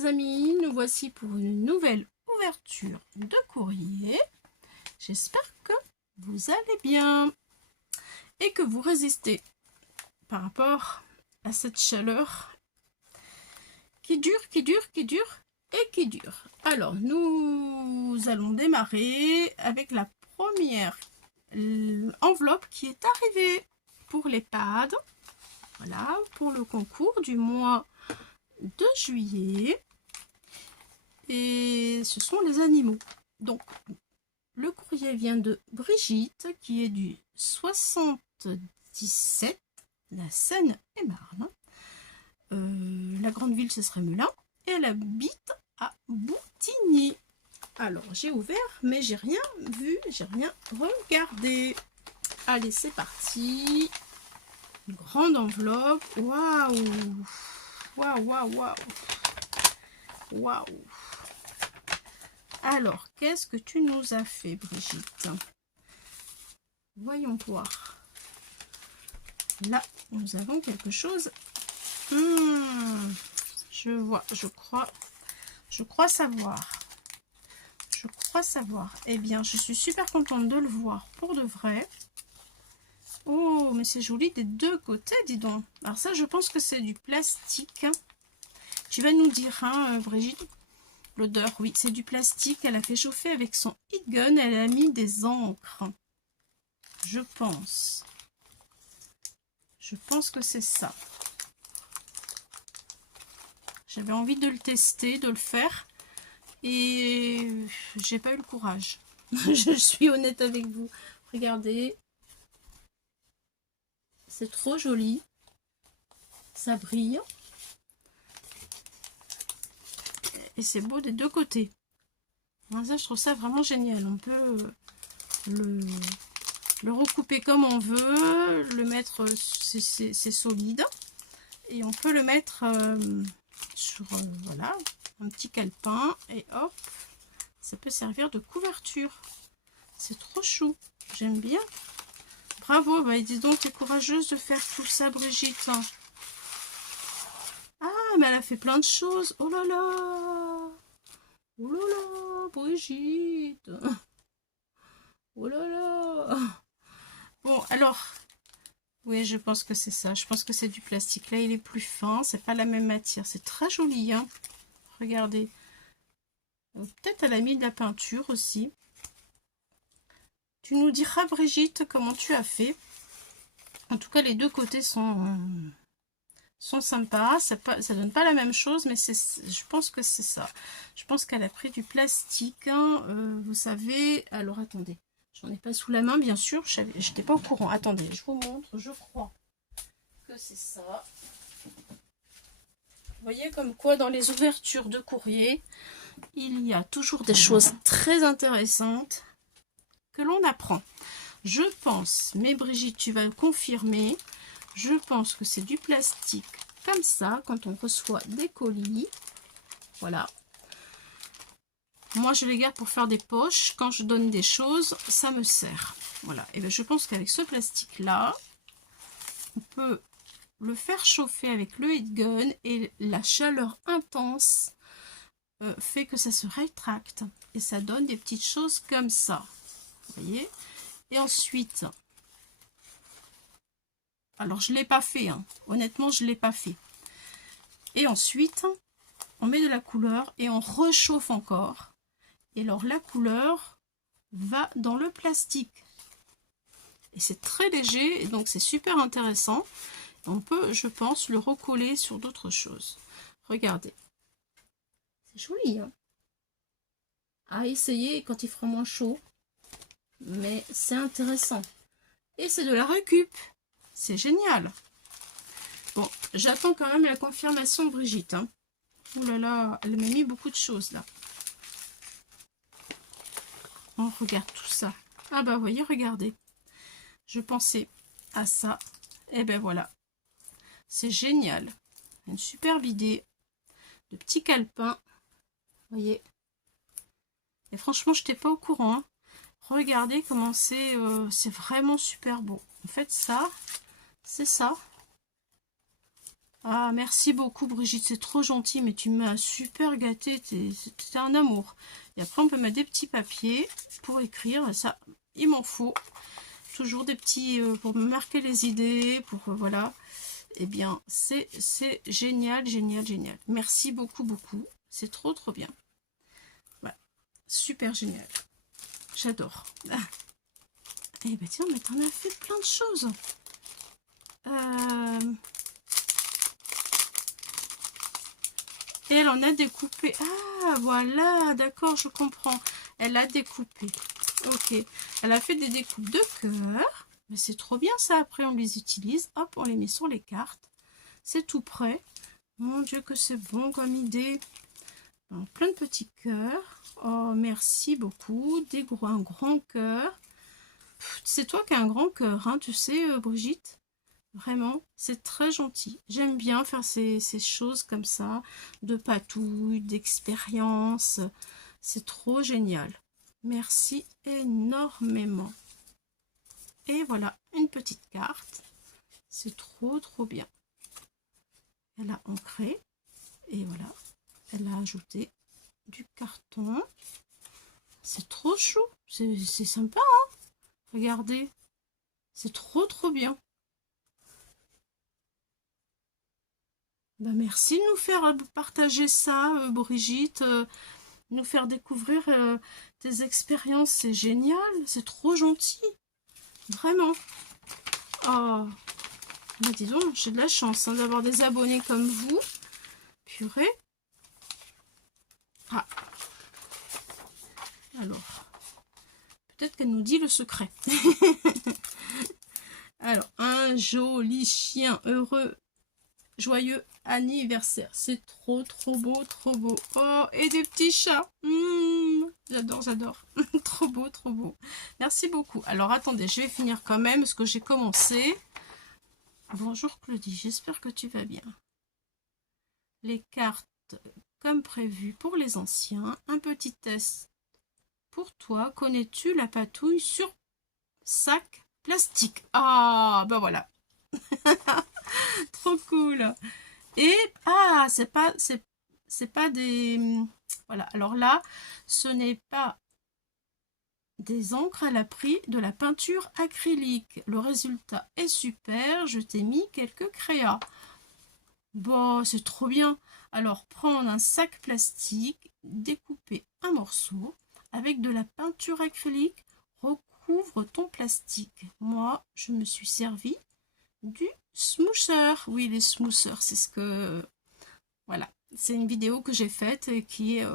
les amis, nous voici pour une nouvelle ouverture de courrier. J'espère que vous allez bien et que vous résistez par rapport à cette chaleur qui dure et qui dure. Alors, nous allons démarrer avec la première enveloppe qui est arrivée pour l'EHPAD. Voilà, pour le concours du mois de juillet. Et ce sont les animaux. Donc, le courrier vient de Brigitte, qui est du 77, la Seine-et-Marne. La grande ville, ce serait Melun. Et elle habite à Boutigny. Alors, j'ai ouvert, mais j'ai rien vu, j'ai rien regardé. Allez, c'est parti. Une grande enveloppe. Waouh! Waouh, waouh, waouh! Waouh! Alors, qu'est-ce que tu nous as fait, Brigitte? Voyons voir. Là, nous avons quelque chose. Je vois, je crois savoir. Je crois savoir. Eh bien, je suis super contente de le voir pour de vrai. Oh, mais c'est joli des deux côtés, dis donc. Alors ça, je pense que c'est du plastique. Tu vas nous dire, hein, Brigitte, l'odeur. Oui, c'est du plastique. Elle a fait chauffer avec son heat gun. Elle a mis des encres. Je pense. Je pense que c'est ça. J'avais envie de le tester, de le faire. Et j'ai pas eu le courage. Je suis honnête avec vous. Regardez. C'est trop joli. Ça brille. Et c'est beau des deux côtés. Moi, ça, je trouve ça vraiment génial. On peut le recouper comme on veut. Le mettre, c'est solide. Et on peut le mettre sur, voilà, un petit calepin. Et hop, ça peut servir de couverture. C'est trop chou. J'aime bien. Bravo, bah, dis donc, t'es courageuse de faire tout ça, Brigitte. Ah, mais elle a fait plein de choses. Oh là là. Oh là là, Brigitte. Oh là là. Bon, alors, oui, je pense que c'est ça. Je pense que c'est du plastique. Là, il est plus fin. C'est pas la même matière. C'est très joli, hein. Regardez. Peut-être elle a mis de la peinture aussi. Tu nous diras, Brigitte, comment tu as fait. En tout cas, les deux côtés sont sympas. Ça donne pas la même chose, mais je pense que c'est ça. Je pense qu'elle a pris du plastique, hein, vous savez. Alors, attendez. J'en ai pas sous la main, bien sûr. Je n'étais pas au courant. Attendez, je vous montre. Je crois que c'est ça. Vous voyez, comme quoi, dans les ouvertures de courrier, il y a toujours des choses très intéressantes que l'on apprend. Je pense, mais Brigitte, tu vas confirmer, je pense que c'est du plastique comme ça, quand on reçoit des colis. Voilà. Moi, je les garde pour faire des poches. Quand je donne des choses, ça me sert. Voilà. Et bien, je pense qu'avec ce plastique-là, on peut le faire chauffer avec le heat gun et la chaleur intense fait que ça se rétracte. Et ça donne des petites choses comme ça. Vous voyez? Et ensuite, alors je ne l'ai pas fait, hein. Honnêtement, je ne l'ai pas fait. Et ensuite, on met de la couleur et on réchauffe encore. Et alors la couleur va dans le plastique. Et c'est très léger, et donc c'est super intéressant. On peut, je pense, le recoller sur d'autres choses. Regardez. C'est joli, hein, à essayer quand il fera moins chaud. Mais c'est intéressant. Et c'est de la récup. C'est génial. Bon, j'attends quand même la confirmation de Brigitte, hein. Oh là là, elle m'a mis beaucoup de choses là. On regarde tout ça. Ah bah, vous voyez, regardez. Je pensais à ça. Et ben voilà. C'est génial. Une superbe idée. De petits calepins. Vous voyez. Et franchement, je n'étais pas au courant, hein. Regardez comment c'est vraiment super beau. En fait, ça, c'est ça. Ah, merci beaucoup Brigitte, c'est trop gentil, mais tu m'as super gâté, c'était un amour. Et après on peut mettre des petits papiers pour écrire, ça il m'en faut. Toujours des petits pour me marquer les idées, pour voilà. Eh bien c'est génial, génial, génial. Merci beaucoup, beaucoup. C'est trop trop bien. Voilà. Super génial. J'adore. Ah. Eh ben tiens, mais t'en as fait plein de choses. Et elle en a découpé. Ah, voilà, d'accord, je comprends. Elle a découpé. Ok. Elle a fait des découpes de cœur. Mais c'est trop bien ça. Après, on les utilise. Hop, on les met sur les cartes. C'est tout prêt. Mon Dieu, que c'est bon comme idée. Alors, plein de petits cœurs. Oh, merci beaucoup. Un grand cœur. C'est toi qui as un grand cœur, hein, tu sais, Brigitte. Vraiment, c'est très gentil. J'aime bien faire ces choses comme ça, de patouille, d'expérience. C'est trop génial. Merci énormément. Et voilà, une petite carte. C'est trop, trop bien. Elle a ancré. Et voilà, elle a ajouté du carton. C'est trop chou. C'est sympa, hein? Regardez. C'est trop, trop bien. Ben merci de nous faire partager ça, Brigitte, nous faire découvrir tes expériences, c'est génial, c'est trop gentil, vraiment. Oh, ben dis donc, j'ai de la chance hein, d'avoir des abonnés comme vous. Purée. Ah. Alors, peut-être qu'elle nous dit le secret. Alors, un joli chien heureux. Joyeux anniversaire. C'est trop, trop beau, trop beau. Oh, et des petits chats. J'adore, j'adore. Trop beau, trop beau. Merci beaucoup. Alors, attendez, je vais finir quand même ce que j'ai commencé. Bonjour Claudie, j'espère que tu vas bien. Les cartes comme prévu pour les anciens. Un petit test pour toi. Connais-tu la patouille sur sac plastique? Ah, ben voilà. Trop cool. Et ah, c'est pas des voilà. Alors là, ce n'est pas des encres, elle a pris de la peinture acrylique. Le résultat est super. Je t'ai mis quelques créas. Bon, c'est trop bien. Alors, prendre un sac plastique, découper un morceau avec de la peinture acrylique, recouvre ton plastique. Moi, je me suis servi du smoother. Oui, les smoothers, c'est ce que... Voilà, c'est une vidéo que j'ai faite et qui est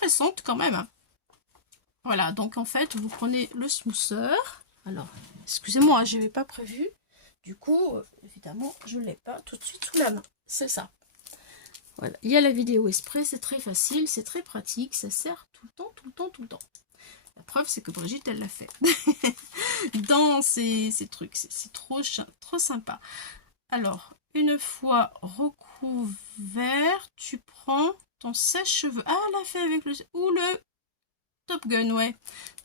récente quand même. Hein. Voilà, donc en fait, vous prenez le smoother. Alors, excusez-moi, je n'avais pas prévu. Du coup, évidemment, je ne l'ai pas tout de suite sous la main. C'est ça. Voilà, il y a la vidéo exprès, c'est très facile, c'est très pratique, ça sert tout le temps, tout le temps, tout le temps. La preuve, c'est que Brigitte, elle l'a fait. Dans ces trucs, c'est trop sympa. Alors, une fois recouvert, tu prends ton sèche-cheveux. Ah, elle l'a fait avec le... Ou le Top Gun, ouais.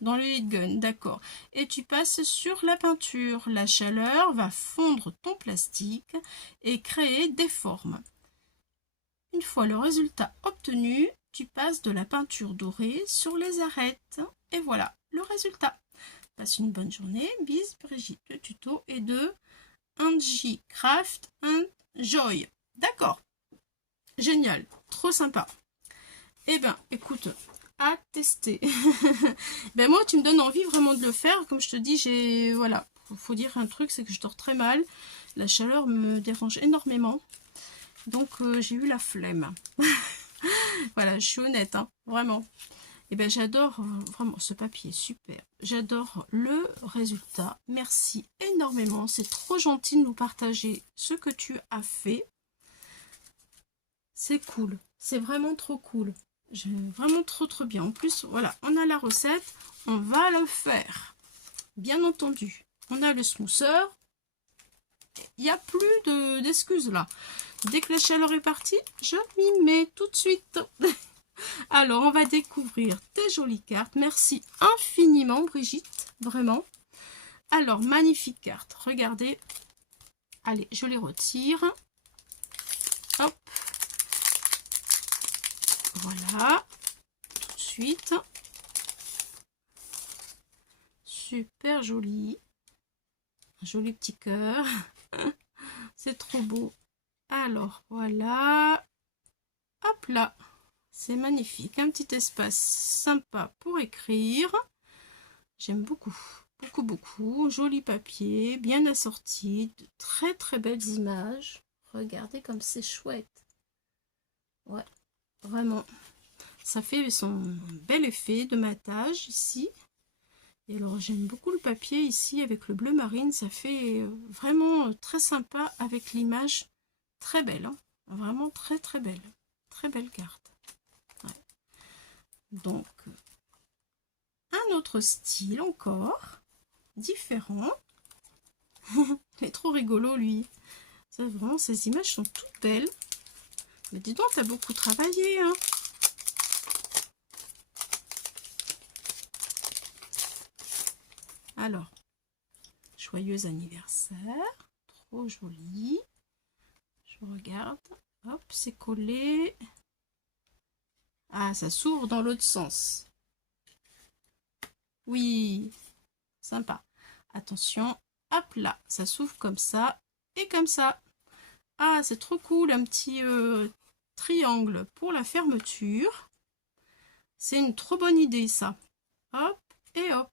Dans le Heat Gun, d'accord. Et tu passes sur la peinture. La chaleur va fondre ton plastique et créer des formes. Une fois le résultat obtenu, tu passes de la peinture dorée sur les arêtes. Et voilà le résultat. Passe une bonne journée. Bis, Brigitte. Le tuto est de Angie Craft and Joy. D'accord. Génial. Trop sympa. Eh ben, écoute, à tester. Ben moi, tu me donnes envie vraiment de le faire. Comme je te dis, j'ai... Voilà. Faut dire un truc, c'est que je dors très mal. La chaleur me dérange énormément. Donc, j'ai eu la flemme. Voilà, je suis honnête, hein, vraiment. Et ben j'adore vraiment ce papier, super. J'adore le résultat. Merci énormément. C'est trop gentil de nous partager ce que tu as fait. C'est cool. C'est vraiment trop cool. Vraiment trop trop bien. En plus, voilà, on a la recette. On va le faire. Bien entendu. On a le smoother. Il n'y a plus d'excuses là. Dès que la chaleur est partie, je m'y mets tout de suite. Alors, on va découvrir tes jolies cartes. Merci infiniment, Brigitte. Vraiment. Alors, magnifique carte. Regardez. Allez, je les retire. Hop. Voilà. Tout de suite. Super joli. Un joli petit cœur. C'est trop beau. Alors, voilà. Hop là. C'est magnifique. Un petit espace sympa pour écrire. J'aime beaucoup. Beaucoup, beaucoup. Joli papier. Bien assorti. De très, très belles images. Regardez comme c'est chouette. Ouais. Vraiment. Ça fait son bel effet de matage ici. Et alors j'aime beaucoup le papier ici avec le bleu marine, ça fait vraiment très sympa avec l'image, très belle, hein. Vraiment très très belle carte. Ouais. Donc un autre style encore, différent. Il est trop rigolo lui. C'est vraiment, ces images sont toutes belles. Mais dis donc, t'as beaucoup travaillé, hein. Alors, joyeux anniversaire, trop joli. Je regarde, hop, c'est collé. Ah, ça s'ouvre dans l'autre sens. Oui, sympa. Attention, hop là, ça s'ouvre comme ça et comme ça. Ah, c'est trop cool, un petit triangle pour la fermeture. C'est une trop bonne idée, ça. Hop et hop.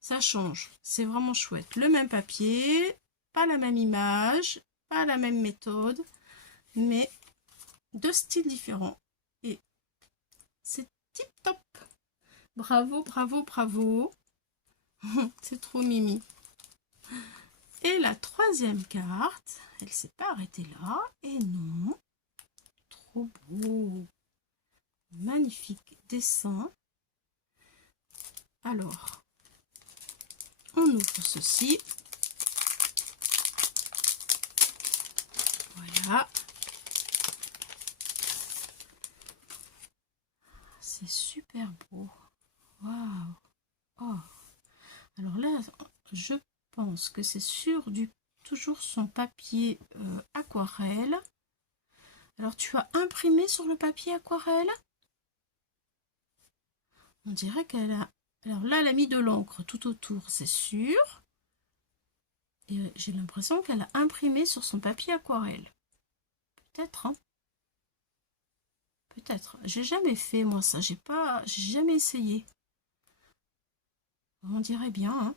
Ça change, c'est vraiment chouette. Le même papier, pas la même image, pas la même méthode, mais deux styles différents. Et c'est tip top. Bravo, bravo, bravo. C'est trop mimi. Et la troisième carte, elle s'est pas arrêtée là. Et non, trop beau. Magnifique dessin. Alors, on ouvre ceci. Voilà. C'est super beau. Waouh. Oh. Alors là, je pense que c'est sur toujours son papier aquarelle. Alors tu as imprimé sur le papier aquarelle? On dirait qu'elle a... Alors là, elle a mis de l'encre tout autour, c'est sûr. Et j'ai l'impression qu'elle a imprimé sur son papier aquarelle. Peut-être, hein? Peut-être. J'ai jamais fait, moi, ça. J'ai jamais essayé. On dirait bien, hein?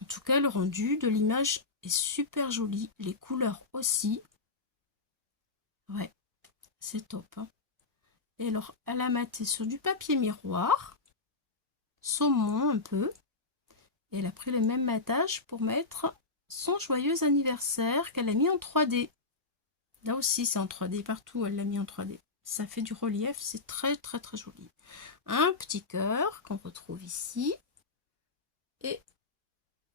En tout cas, le rendu de l'image est super joli. Les couleurs aussi. Ouais, c'est top, hein? Et alors, elle a maté sur du papier miroir. Saumon un peu. Et elle a pris le même matage pour mettre son joyeux anniversaire qu'elle a mis en 3D. Là aussi, c'est en 3D. Partout, elle l'a mis en 3D. Ça fait du relief. C'est très, très, très joli. Un petit cœur qu'on retrouve ici. Et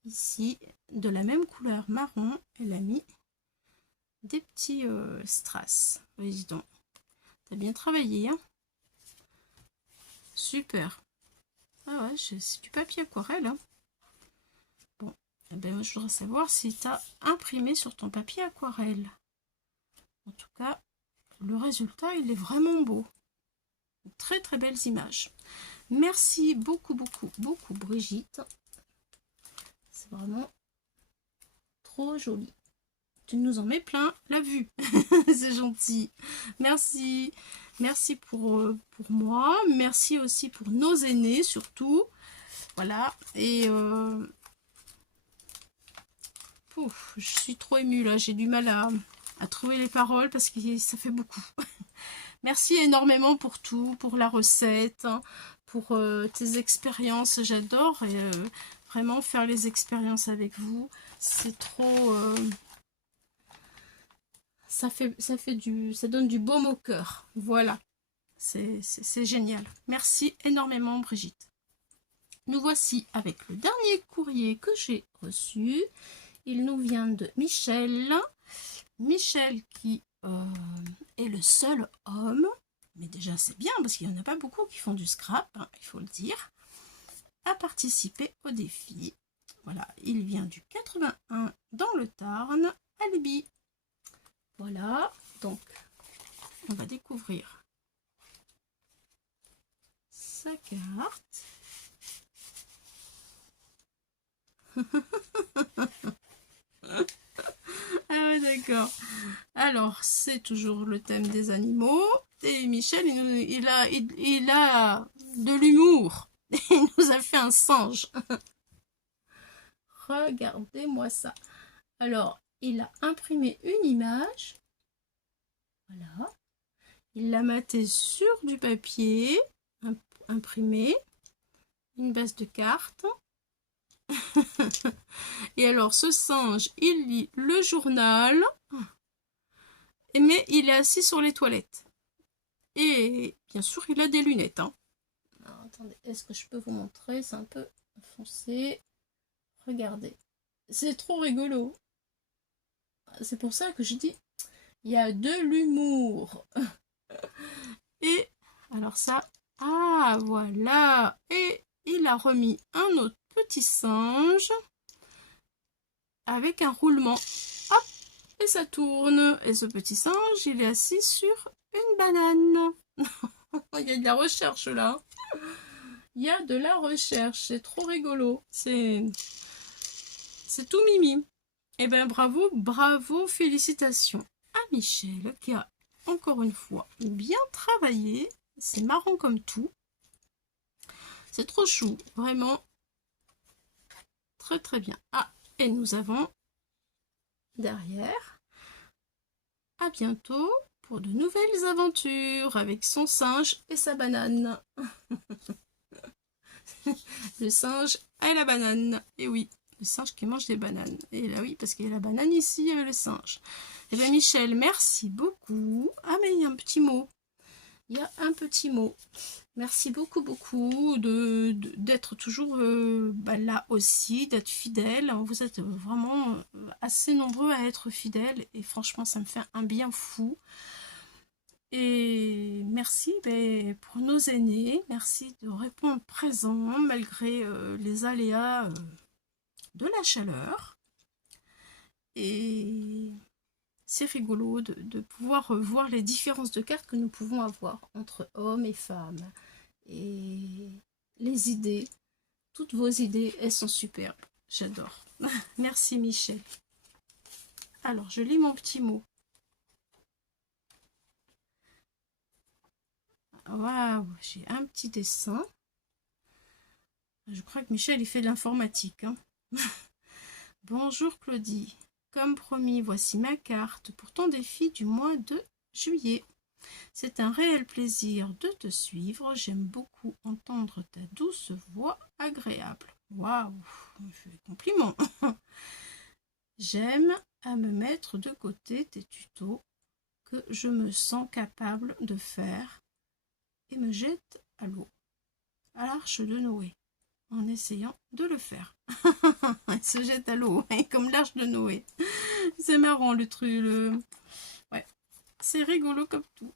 ici, de la même couleur marron, elle a mis des petits strass. Vas-y donc. T'as bien travaillé, hein? Super. Ah ouais, c'est du papier aquarelle, hein. Bon, eh ben, je voudrais savoir si tu as imprimé sur ton papier aquarelle. En tout cas, le résultat, il est vraiment beau. Très, très belles images. Merci beaucoup, beaucoup, beaucoup, Brigitte. C'est vraiment trop joli. Tu nous en mets plein la vue. C'est gentil. Merci. Merci pour moi. Merci aussi pour nos aînés, surtout. Voilà. Et je suis trop émue là. J'ai du mal à trouver les paroles parce que ça fait beaucoup. Merci énormément pour tout, pour la recette, hein, pour tes expériences. J'adore vraiment faire les expériences avec vous. C'est trop... ça donne du baume au cœur. Voilà. C'est génial. Merci énormément, Brigitte. Nous voici avec le dernier courrier que j'ai reçu. Il nous vient de Michel. Michel qui est le seul homme, mais déjà c'est bien parce qu'il n'y en a pas beaucoup qui font du scrap, hein, il faut le dire, à participer au défi. Voilà, il vient du 81 dans le Tarn, à Libye. Voilà, donc on va découvrir sa carte. Ah ouais, d'accord. Alors, c'est toujours le thème des animaux. Et Michel, il a de l'humour. Il nous a fait un singe. Regardez-moi ça. Alors, il a imprimé une image. Voilà. Il l'a maté sur du papier imprimé. Une base de cartes. Et alors, ce singe, il lit le journal. Mais il est assis sur les toilettes. Et bien sûr, il a des lunettes. Hein. Alors, attendez, est-ce que je peux vous montrer? C'est un peu foncé. Regardez. C'est trop rigolo. C'est pour ça que je dis, il y a de l'humour. Et alors ça, ah voilà. Et il a remis un autre petit singe avec un roulement. Hop, et ça tourne. Et ce petit singe, il est assis sur une banane. Il y a de la recherche là. Il y a de la recherche. C'est trop rigolo. C'est tout mimi. Eh bien, bravo, bravo, félicitations à Michel qui a encore une fois bien travaillé. C'est marrant comme tout. C'est trop chou, vraiment. Très très bien. Ah, et nous avons derrière. À bientôt pour de nouvelles aventures avec son singe et sa banane. Le singe et la banane. Et oui. Le singe qui mange des bananes. Et là oui, parce qu'il y a la banane ici, il y avait le singe. Et bien Michel, merci beaucoup. Ah mais il y a un petit mot. Il y a un petit mot. Merci beaucoup, beaucoup d'être toujours là aussi, d'être fidèle. Vous êtes vraiment assez nombreux à être fidèles. Et franchement, ça me fait un bien fou. Et merci pour nos aînés. Merci de répondre présent malgré les aléas de la chaleur. Et c'est rigolo de pouvoir voir les différences de cartes que nous pouvons avoir entre hommes et femmes. Et les idées, toutes vos idées, elles sont superbes. J'adore. Merci Michel. Alors, je lis mon petit mot. Waouh, j'ai un petit dessin. Je crois que Michel, il fait de l'informatique. Hein. Bonjour Claudie. Comme promis, voici ma carte pour ton défi du mois de juillet. C'est un réel plaisir de te suivre. J'aime beaucoup entendre ta douce voix agréable. Waouh, compliment. J'aime à me mettre de côté tes tutos que je me sens capable de faire et me jette à l'eau, à l'arche de Noé, en essayant de le faire. Il se jette à l'eau, comme l'arche de Noé. C'est marrant le truc. Ouais, c'est rigolo comme tout.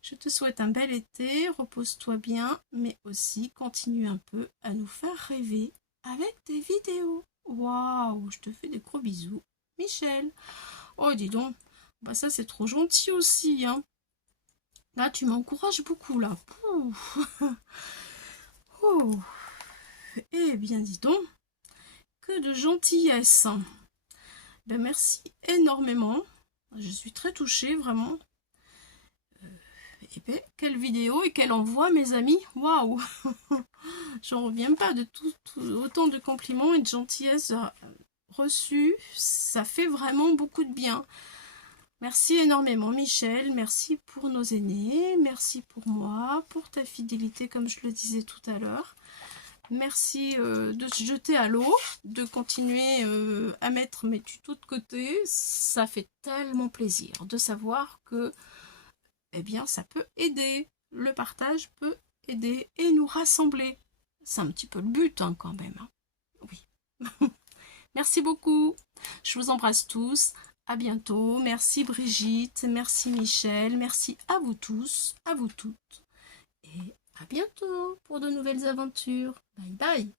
Je te souhaite un bel été, repose-toi bien, mais aussi continue un peu à nous faire rêver avec tes vidéos. Waouh, je te fais des gros bisous. Michel. Oh, dis donc, bah ça c'est trop gentil aussi, hein. Là, tu m'encourages beaucoup, là. Oh. Eh bien, dis donc, que de gentillesse. Ben, merci énormément. Je suis très touchée, vraiment. Et ben, quelle vidéo et quel envoi, mes amis. Waouh. J'en reviens pas de autant de compliments et de gentillesse reçus. Ça fait vraiment beaucoup de bien. Merci énormément Michel, merci pour nos aînés, merci pour moi, pour ta fidélité comme je le disais tout à l'heure. Merci de se jeter à l'eau, de continuer à mettre mes tutos de côté. Ça fait tellement plaisir de savoir que eh bien, ça peut aider. Le partage peut aider et nous rassembler. C'est un petit peu le but hein, quand même. Oui. Merci beaucoup. Je vous embrasse tous. À bientôt. Merci Brigitte. Merci Michel. Merci à vous tous, à vous toutes. Et à bientôt pour de nouvelles aventures. Bye bye.